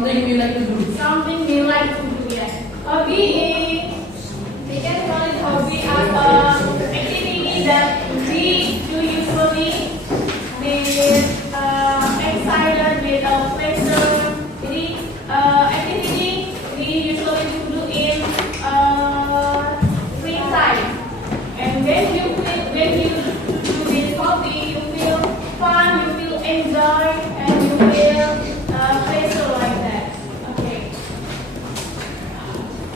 Something we like to do. Something we like to do, yes. Hobby is, we can call it hobby as a activity that we do usually with excited, with pleasure. Jadi activity we usually do in free time. And when you do this hobby, you feel fun, you feel enjoy, and you feel pleasure like that. Okay.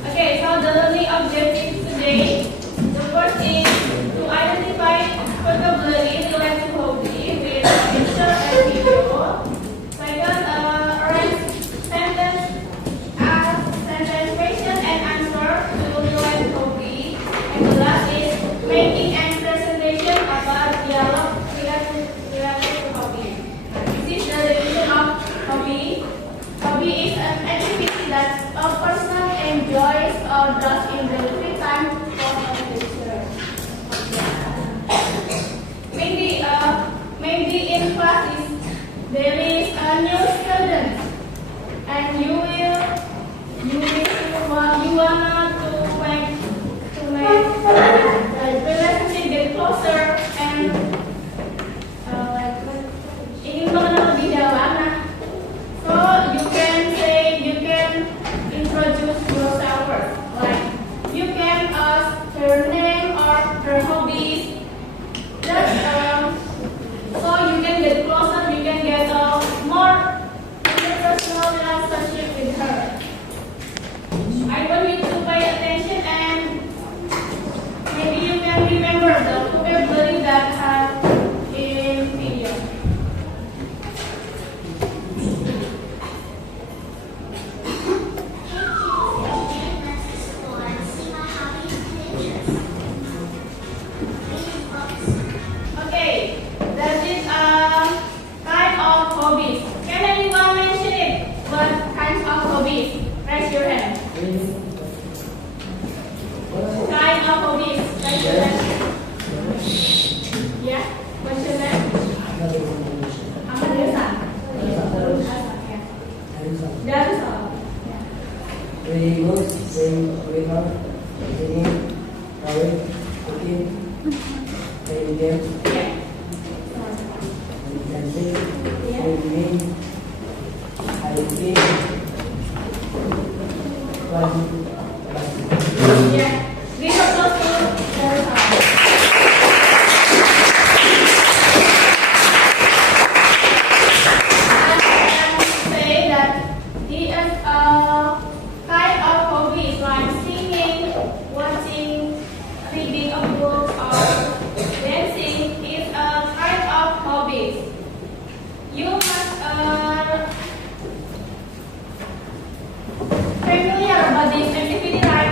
Okay, so the learning objectives today, the first is to identify vocabulary related to hobby with picture and video. Second, write sentence question and answer to related hobby. And the last is making and presentation about dialogue related to hobby. This is the definition of hobby. Hobby is an activity that a person enjoys or does in their free time for pleasure. Maybe in class there is a new student, and you wanna to make the relationship get closer and ingin mengenal lebih dalam. Nah, so you can introduce yourself first. Like you can ask her name or her hobbies. Just so you can get closer, you can get a more interpersonal relationship with her. I want you to pay attention and maybe you can remember the vocabulary that have in video. Okay, that is kind of hobbies. Can anyone mention it? What kinds of hobbies? Raise your hand. Kind of hobbies. Raise your hand. Yeah, what's your name? Ahmad Desa. Darussalam. Playing books, playing guitar, singing, drawing, cooking, playing games, Yeah. dancing, swimming, hiking, climbing. Yeah. We are close to Darussalam. And say that he is a kind of hobbies like singing, watching, reading a book, or dancing is a kind of hobbies. You must familiar about this activity, right?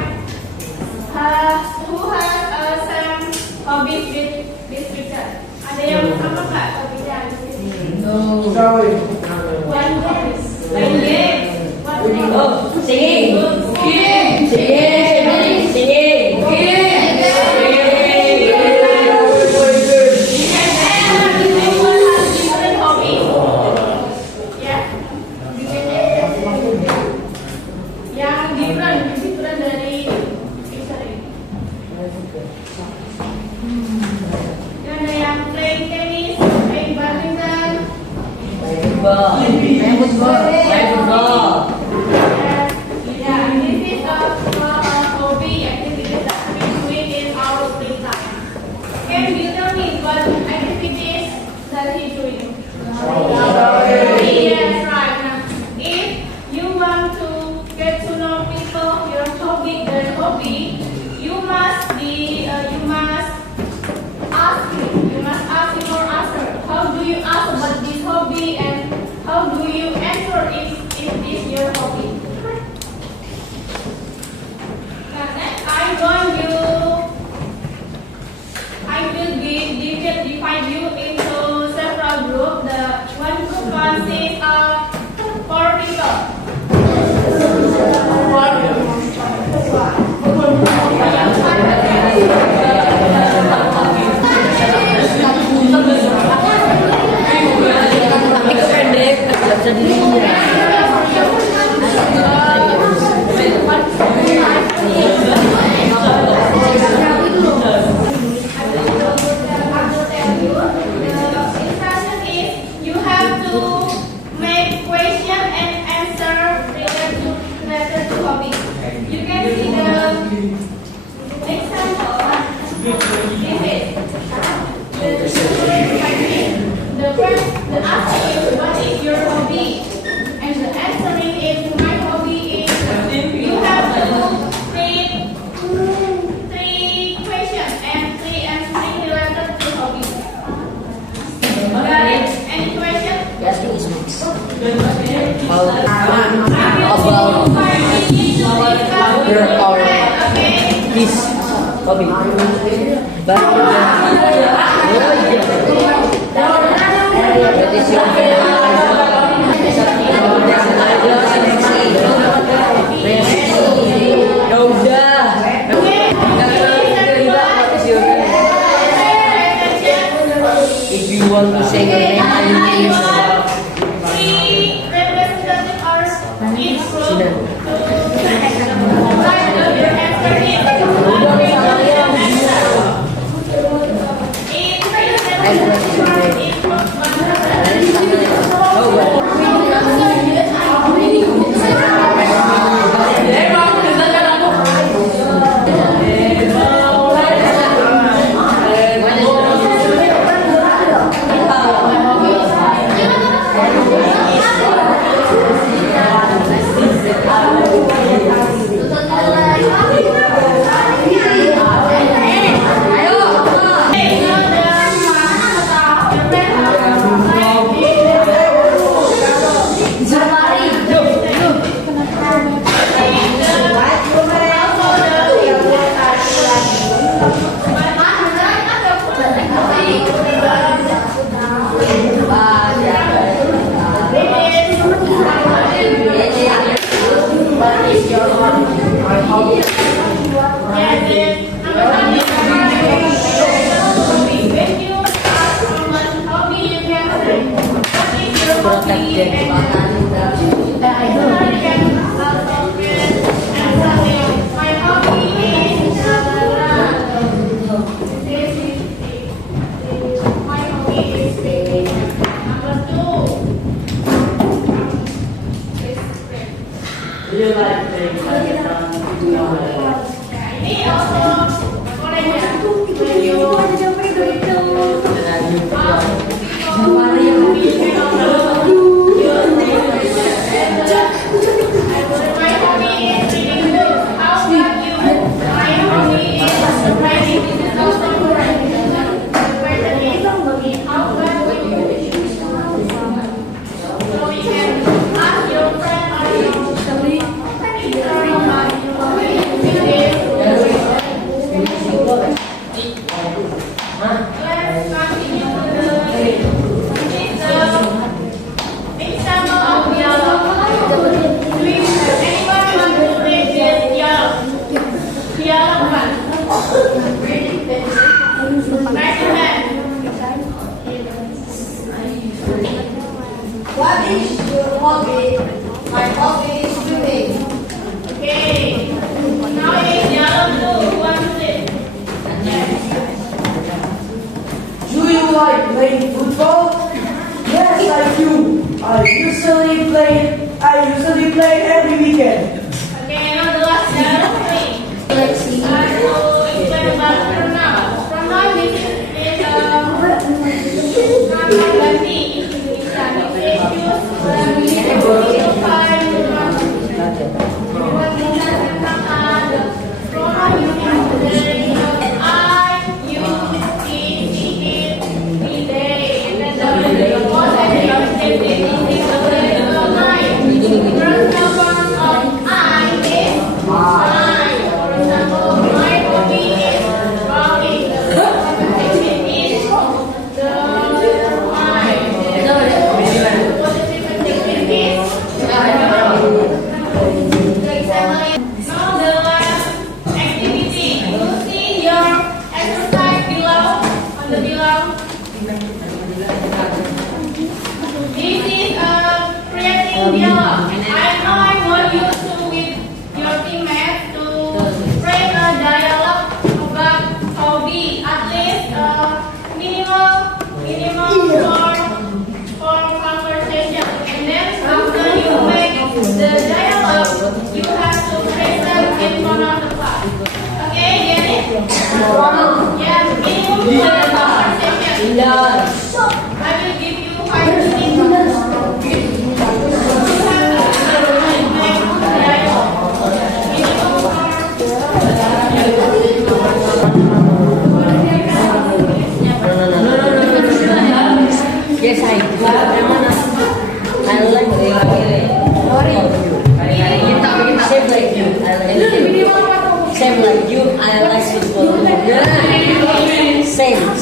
Who has some hobbies with this picture? Ada yang sama nggak hobinya di sini? No. Drawing. One games, main game. What game? Oh, singing. Singing. Singing. Singing. Everyone has different hobbies. Yeah. Yang different dari picture ini. Ada yang playing tennis, playing badminton. Football. Main football. Main football. Yeah, this is a hobby activity that we doing in our free time. Can you tell me what activities that he doing? Yes, right. Now, if you want to get to know people, their hobby, you must ask him or ask her. How do you ask about this hobby, and how do you answer if this The answer is what is your hobby? And the answering is my hobby is you have to read three questions and three answering related to hobby. Got it? Any question? Yes, please, Max. How About Your or okay? his hobby? But what is your if you want to say your name, I will give you. Three representatives are each group to write your answer in one representative answer. Each representative are each group one Do you like playing badminton? ini also bolehnya What is your hobby? My hobby is swimming. Okay. Now is yellow blue. Who wants to sit? Do you like playing football? Yes, I do. I usually play every weekend. Okay, now the last yellow thing. Let's see. I will explain about pronoun. Pronoun is pronoun ganti. Yes, minimum conversation. I will give you 5 minutes.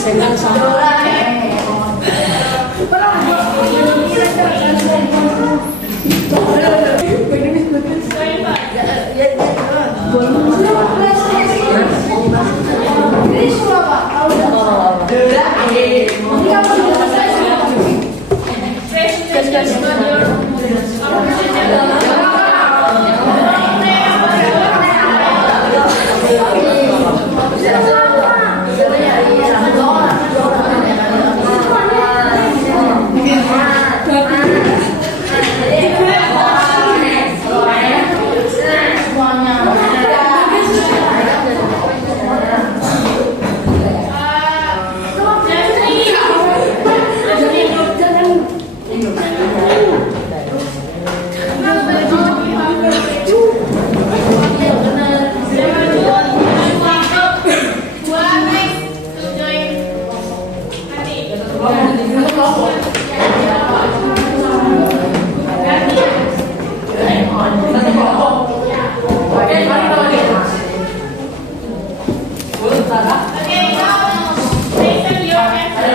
Senang sama. Okay, now station your answer.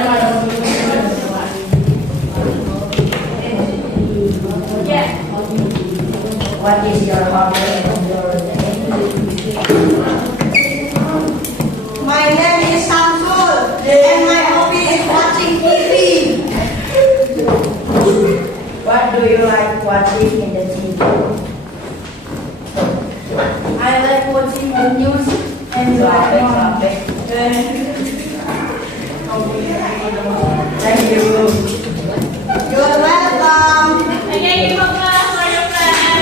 Yes. What is your hobby? My name is Samsul, and my hobby is watching TV. What do you like watching in the TV? I like watching the news and drama. Thank you. You're welcome. Okay, give applause for your friend.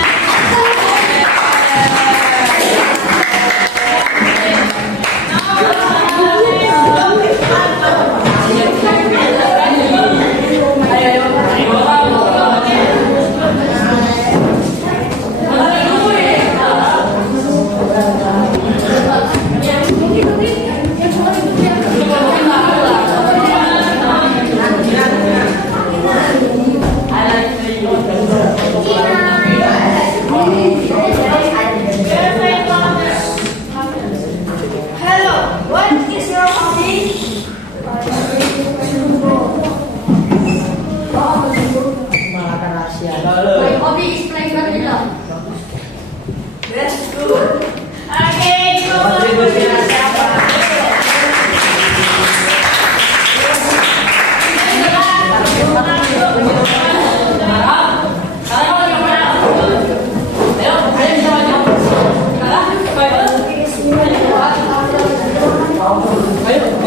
Hello, what is your hobby? My hobby is playing badminton. That's good. Okay, give applause for your Ayo.